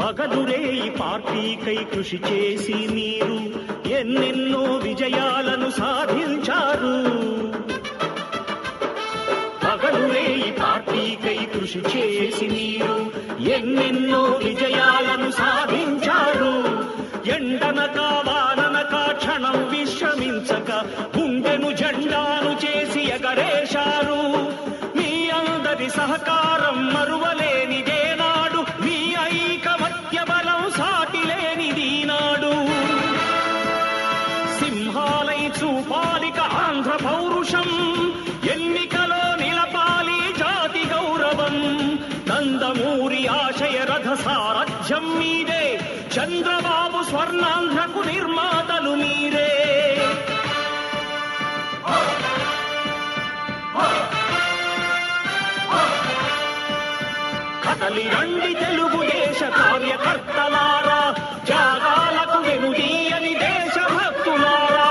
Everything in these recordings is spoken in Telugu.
పగలురేయి పార్టీకై కృషి చేసి మీరు ఎన్నెన్నో విజయాలను సాధించారు. పగలురేయి పార్టీకై కృషి చేసి మీరు ఎన్నెన్నో విజయాలను సాధించారు. ఎండనక వాననక క్షణం విశ్రమించక గుండెను జెండాను చేసి ఎగరేశారు. మీ అందరి సహకారం మరువలేనిదే నాడు, మీ ఐకమత్య బలం సాటిలేనిది నాడు. సింహాలై చూపాలిక ఆంధ్ర పౌరుషం, ఎన్నికలో నిలపాలి జాతి గౌరవం. నందమూరి ఆశయ రథ సారథ్యం మీదే, చంద్రబాబు స్వర్ణాంధ్రకు నిర్మాతలు మీరే. కదలి రండి తెలుగుదేశ కార్యకర్తలారా, త్యాగాలకు వెనుదీయని దేశభక్తులారా.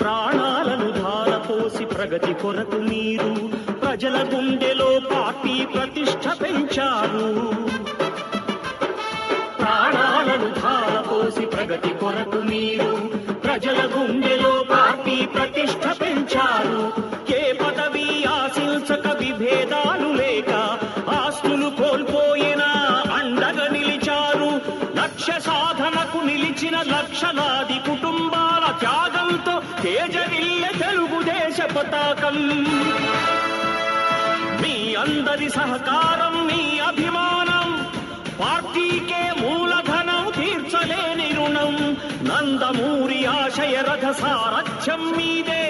ప్రాణాలను ధారపోసి ప్రగతి కొరకు మీరు ప్రజల గుండెలో పార్టీ ప్రతిష్ఠ పెంచారు. ప్రాణాలను ధారపోసి ప్రగతి కొరకు మీరు ప్రజల గుండెలో పార్టీ ప్రతిష్ఠ పెంచారు. ఏ పదవి ఆశించక విభేదాలు లేక ఆస్తులు కోల్పోయినా అండగా నిలిచారు. లక్ష్య సాధనకు నిలిచిన లక్షలాది కుటుంబాల త్యాగంతో తేజరిల్లె తెలుగుదేశ పతాకం. మీ అందరి సహకారం, మీ అభిమానం పార్టీకే మూలధనం, తీర్చలేని రుణం. నందమూరి ఆశయ రథ సారథ్యం మీదే,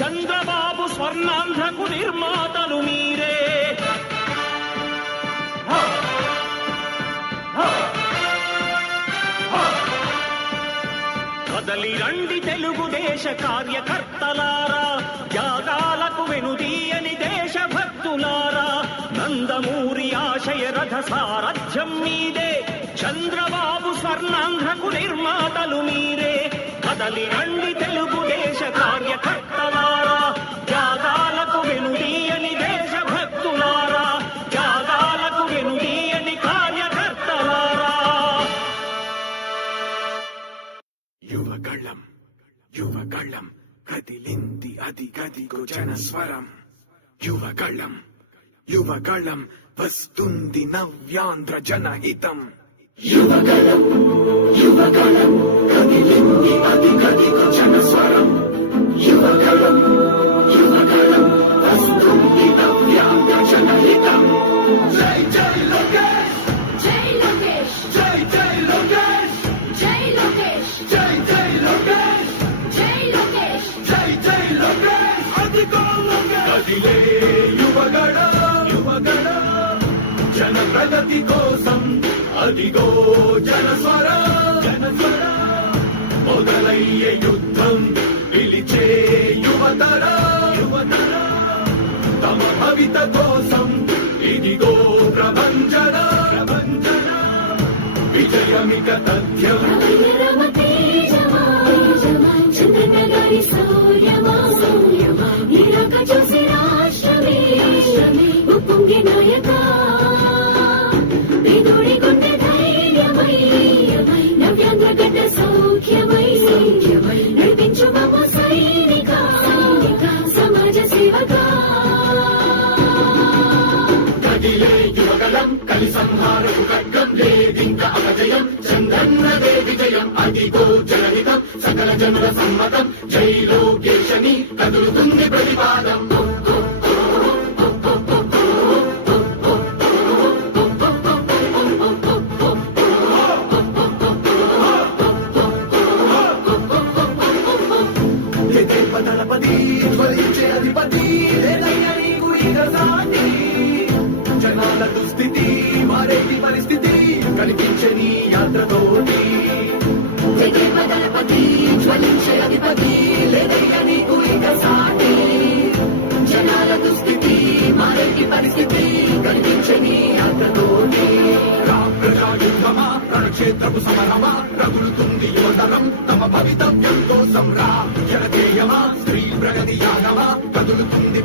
చంద్రబాబు స్వర్ణాంధ్రకు నిర్మాతలు మీరే. కదలి రండి తెలుగుదేశ కార్యకర్తలారా, త్యాగాలకు వెనుదీయని దేశభక్తులారా. నందమూరి ఆశయ రథ సారథ్యం మీదే, చంద్రబాబు స్వర్ణాంధ్రకు నిర్మాతలు మీరే. కదలి రండి తెలుగుదేశ కార్యకర్తలారా, త్యాగాలకు వెనుదీయని దేశభక్తులారా. త్యాగాలకు వెనుదీయని కార్యకర్తలారా. యువగళం యువగళం కదిలింది అది గదిగో జనస్వరం. యువగళం యువగళం వస్తుంది నవ్యాంధ్ర జనహితం. యువగళం యువగళం కదిలింది అది గదిగో జనస్వరం. యువగళం యువగళం వస్తుంది నవ్యాంధ్ర జనహితం. జై జై లోకేష్, జై లోకేష్, జై జై లోకేష్, జై లోకేష్, జై జై లోకేష్, జై లోకేష్, జై జై లోకేష్. అదిగో లోకేష్ కదిలే యువగళ యువగళ జన ప్రగతి కోసం. అదిగో జనస్వర జనస్వర మొదలయ్యే యుద్ధం, పిలిచే యువతర యువతర తమ భవిత కోసం. ఇదిగో ప్రభంజన ప్రభంజన విజయమిక తథ్యం. రమ తేజమా చంద్రన్న గారి సౌర్యమా సౌర్యమా నీరాక చూసి రాష్ట్రమే ఉప్పొంగే నాయక. పేదోడి గుండె ధైర్యమై నవ్యాంధ్ర గడ్డ సౌఖ్యమై నడిపించు మమ్మ సైనిక సమాజ సేవక. కదిలే యువగలం కలి సంహారకు ఖడ్గం, లేదింక అపజయం చంద్రన్నదే విజయం. అదిగో జనహితం సకల జనుల సమ్మతం. జై లోకేశని కదులుతుంది ప్రతిపాదం. దళపతి జ్వలించే అధిపతి, లేదయ్య నీకు ఇక సాటి. జనాల దుస్థితి మారేటి పరిస్థితి కనిపించే నీ యాత్రతోటి. దళపతి జ్వలించే అధిపతి, లేదయ్య నీకు ఇక సాటి. యుగపు సమరమా రగులుతుంది యువతరం తమ భవితవ్యం కోసం రా జనజేయమా స్త్రీ ప్రగతి యానమా కదులుతుంది